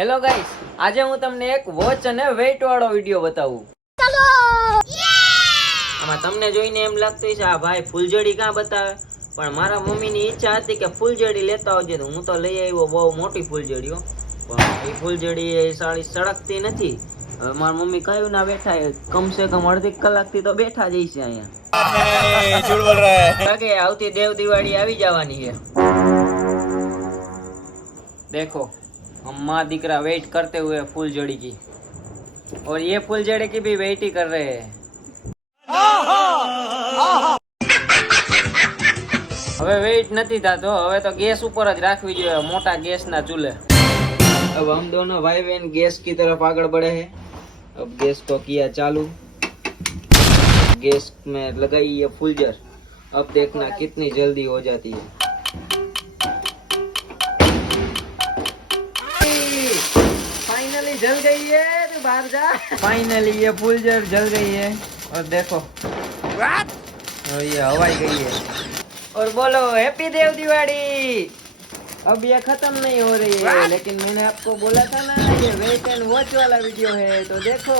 Hello guys, આજે હું તમને એક વોચ અને વેઇટ વાળો વિડિયો બતાવું. આમાં તમને જોઈને એમ લાગતું છે આ ભાઈ ફૂલજડી ક્યાં બતાવે, પણ મારા મમ્મીની ઈચ્છા હતી કે ફૂલજડી લેતા આવજે તો હું તો લઈ આવ્યો બહુ મોટી ફૂલજડીઓ. પણ એ ફૂલજડી એ સાળી સળગતી નથી. હવે મારા મમ્મી કયું ના બેઠા કમસે કમ અડધી કલાકથી તો બેઠા જ છે અહીંયા. ઝૂઠ બોલ રહા હે. લાગે આવતી દેવ દિવાળી આવી જવાની છે. देखो हम माँ दिकरा वेट करते हुए फूलझड़ी की, और ये फूलझड़ी की भी वेट ही कर रहे हैं. હવે વેઇટ નથી થતો, હવે તો ગેસ ઉપર જ રાખવી જોઈએ, મોટા ગેસ ના ચૂल्हे. अब हम दोनों भाई बहन गैस की तरफ आगे बढ़े हैं. अब गैस को किया चालू, गैस में लगाई ये फूलझड़. अब देखना कितनी जल्दी हो जाती है. फाइनली जल गई है, तू बाहर जा. फाइनली ये फूलझड़ जल गई है और देखो और ये हवाई गई है. और बोलो हैप्पी देव दिवाली. अब ये खत्म नहीं हो रही है, लेकिन मैंने आपको बोला था ना ये वेट एंड वॉच वाला वीडियो है, तो देखो.